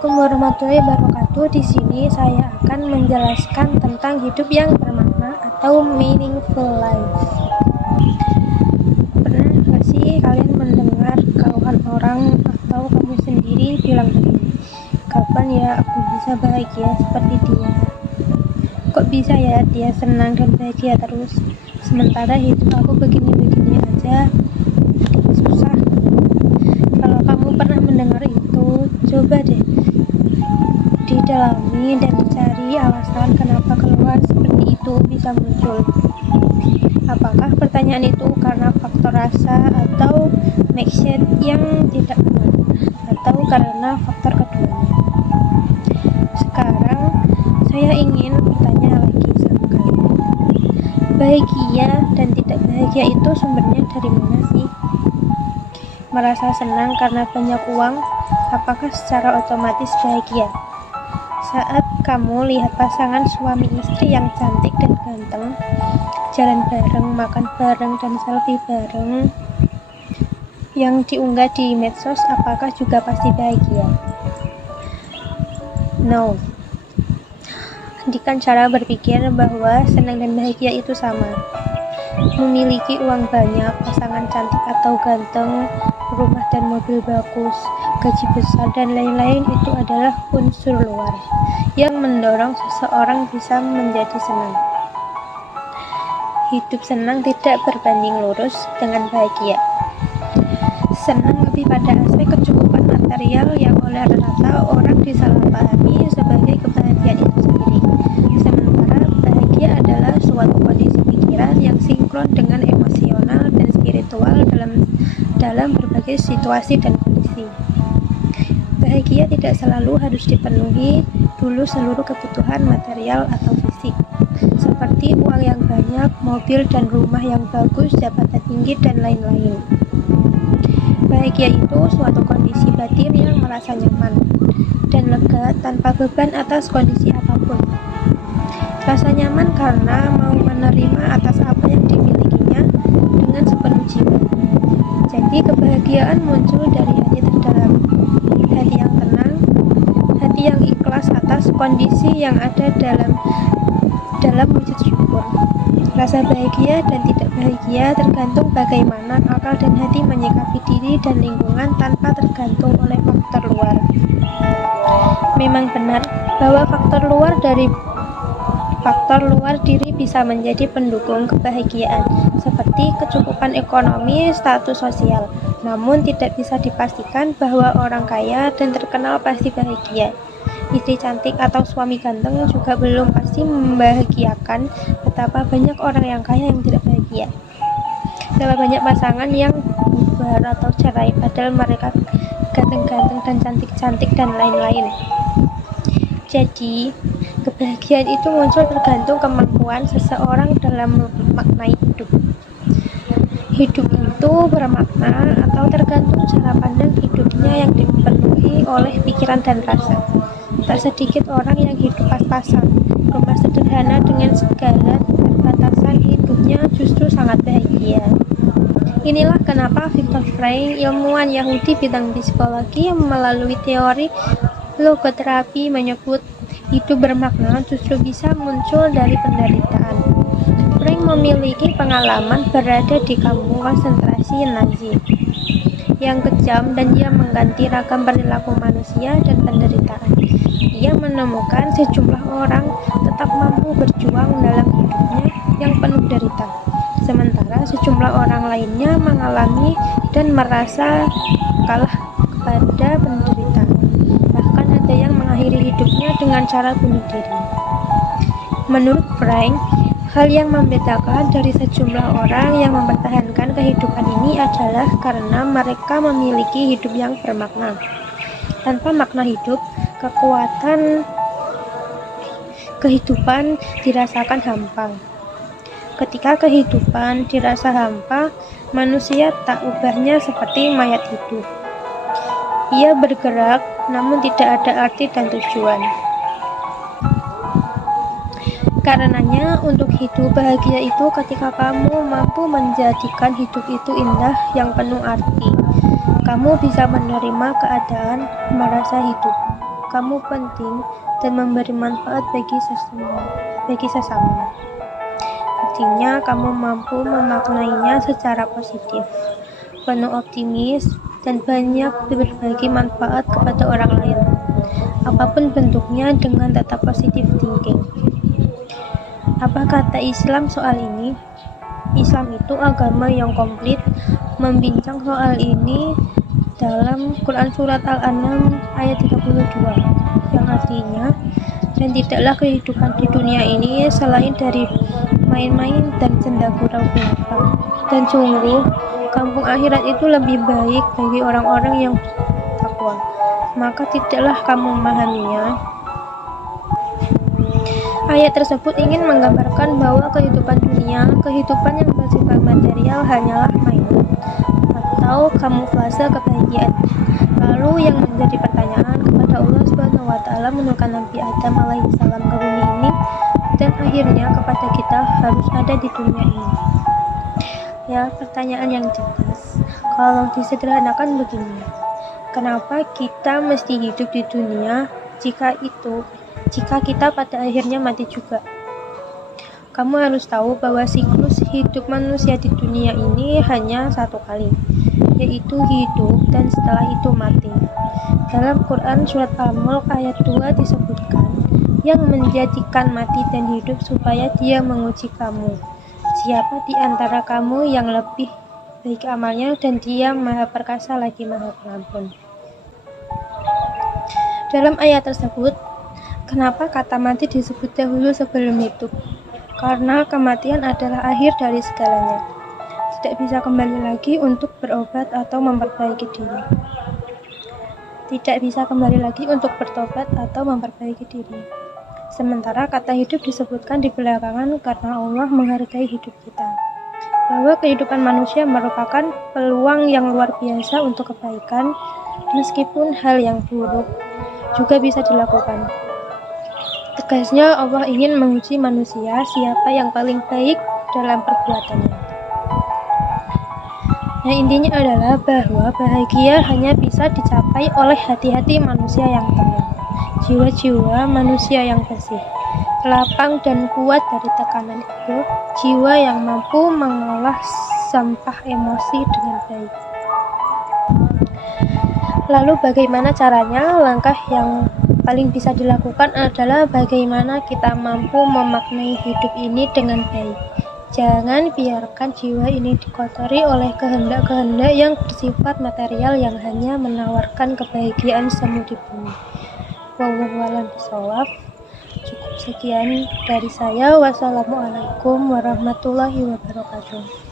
Assalamualaikum warahmatullahi wabarakatuh. Di sini saya akan menjelaskan tentang hidup yang bermakna atau meaningful life. Pernah nggak sih kalian mendengar keluhan orang atau kamu sendiri bilang begini, kapan ya aku bisa bahagia seperti dia? Kok bisa ya dia senang dan bahagia terus, sementara hidup aku begini-begini aja, susah. Kalau kamu pernah mendengar itu, coba deh didalami dan cari alasan kenapa keluar seperti itu bisa muncul. Apakah pertanyaan itu karena faktor rasa atau mindset yang tidak benar, atau karena faktor keduanya? Sekarang saya ingin bertanya lagi sama kalian, bahagia dan tidak bahagia itu sumbernya dari mana sih? Merasa senang karena banyak uang, apakah secara otomatis bahagia? Saat kamu lihat pasangan suami istri yang cantik dan ganteng, jalan bareng, makan bareng, dan selfie bareng yang diunggah di medsos, apakah juga pasti bahagia? No. Hentikan cara berpikir bahwa senang dan bahagia itu sama. Memiliki uang banyak, pasangan cantik atau ganteng, rumah dan mobil bagus, gaji besar, dan lain-lain itu adalah unsur luar yang mendorong seseorang bisa menjadi senang. Hidup senang tidak berbanding lurus dengan bahagia. Senang lebih pada aspek kecukupan material yang oleh rata orang disalahpahami sebagai kebahagiaan itu sendiri. Sementara bahagia adalah suatu kondisi pikiran yang sinkron dengan emosional dan spiritual dalam berbagai situasi dan kondisi. Bahagia tidak selalu harus dipenuhi dulu seluruh kebutuhan material atau fisik, seperti uang yang banyak, mobil dan rumah yang bagus, jabatan tinggi, dan lain-lain. Bahagia itu suatu kondisi batin yang merasa nyaman dan lega tanpa beban atas kondisi apapun. Rasa nyaman karena mau menerima atas apa yang dimilikinya dengan sepenuh jiwa. Jadi kebahagiaan muncul dari hati terdalam, hati yang tenang, hati yang ikhlas atas kondisi yang ada dalam wujud syukur. Rasa bahagia dan tidak bahagia tergantung bagaimana akal dan hati menyikapi diri dan lingkungan tanpa tergantung oleh faktor luar. Memang benar bahwa faktor luar diri bisa menjadi pendukung kebahagiaan, seperti kecukupan ekonomi, status sosial. Namun tidak bisa dipastikan bahwa orang kaya dan terkenal pasti bahagia. Istri cantik atau suami ganteng juga belum pasti membahagiakan. Betapa banyak orang yang kaya yang tidak bahagia. Betapa banyak pasangan yang bubar atau cerai padahal mereka ganteng-ganteng dan cantik-cantik dan lain-lain. Jadi, kebahagiaan itu muncul tergantung kemampuan seseorang dalam memaknai hidup. Hidup itu bermakna atau tergantung cara pandang hidupnya yang dipenuhi oleh pikiran dan rasa. Tak sedikit orang yang hidup pas-pasan, rumah sederhana dengan segala keterbatasan hidupnya justru sangat bahagia. Inilah kenapa Viktor Frankl, ilmuwan Yahudi bidang psikologi yang melalui teori logoterapi menyebut hidup bermakna justru bisa muncul dari penderitaan. Frank memiliki pengalaman berada di kampung konsentrasi Nazi yang kejam dan ia mengganti ragam perilaku manusia dan penderitaan. Ia menemukan sejumlah orang tetap mampu berjuang dalam hidupnya yang penuh derita, sementara sejumlah orang lainnya mengalami dan merasa kalah kepada penderitaan. Bahkan ada yang mengakhiri hidupnya dengan cara bunuh diri. Menurut Frank, hal yang membedakan dari sejumlah orang yang mempertahankan kehidupan ini adalah karena mereka memiliki hidup yang bermakna. Tanpa makna hidup, kekuatan kehidupan dirasakan hampa. Ketika kehidupan dirasa hampa, manusia tak ubahnya seperti mayat hidup. Ia bergerak, namun tidak ada arti dan tujuan. Karenanya, untuk hidup bahagia itu ketika kamu mampu menjadikan hidup itu indah yang penuh arti. Kamu bisa menerima keadaan, merasa hidup. kamu penting dan memberi manfaat bagi sesama. Artinya, kamu mampu memaknainya secara positif, penuh optimis, dan banyak berbagi manfaat kepada orang lain, apapun bentuknya, dengan tetap positive thinking. Apa kata Islam soal ini? Islam itu agama yang komplit. Membincang soal ini dalam Quran Surat Al-An'am ayat 32, yang artinya, dan tidaklah kehidupan di dunia ini selain dari main-main dan senda gurau belaka, dan sungguh kampung akhirat itu lebih baik bagi orang-orang yang takwa. Maka tidaklah kamu memahaminya. Ayat tersebut ingin menggambarkan bahwa kehidupan dunia, kehidupan yang bersifat material, hanyalah mainan atau kamuflase kebahagiaan. Lalu yang menjadi pertanyaan kepada Allah Subhanahu wa Ta'ala menurunkan Nabi Adam alaihissalam ke bumi ini, dan akhirnya kepada kita harus ada di dunia ini. Ya, pertanyaan yang jelas. Kalau disederhanakan begini, kenapa kita mesti hidup di dunia jika kita pada akhirnya mati juga? Kamu harus tahu bahwa siklus hidup manusia di dunia ini hanya satu kali, yaitu hidup dan setelah itu mati. Dalam Quran Surat Al-Mulk ayat 2 disebutkan, yang menjadikan mati dan hidup supaya dia menguji kamu. Siapa di antara kamu yang lebih baik amalnya, dan dia maha perkasa lagi maha pengampun. Dalam ayat tersebut, kenapa kata mati disebut dahulu sebelum hidup? Karena kematian adalah akhir dari segalanya. Tidak bisa kembali lagi untuk berobat atau memperbaiki diri. Tidak bisa kembali lagi untuk bertobat atau memperbaiki diri. Sementara kata hidup disebutkan di belakangan karena Allah menghargai hidup kita. Bahwa kehidupan manusia merupakan peluang yang luar biasa untuk kebaikan, meskipun hal yang buruk juga bisa dilakukan. Tegasnya, Allah ingin menguji manusia siapa yang paling baik dalam perbuatannya. Nah, intinya adalah bahwa bahagia hanya bisa dicapai oleh hati-hati manusia yang tenang, jiwa-jiwa manusia yang bersih, lapang dan kuat dari tekanan ego, jiwa yang mampu mengolah sampah emosi dengan baik. Lalu bagaimana caranya? Langkah yang paling bisa dilakukan adalah bagaimana kita mampu memaknai hidup ini dengan baik. Jangan biarkan jiwa ini dikotori oleh kehendak-kehendak yang bersifat material yang hanya menawarkan kebahagiaan semu di bumi. Wallahu a'lam bishawab. Cukup sekian dari saya. Wassalamualaikum warahmatullahi wabarakatuh.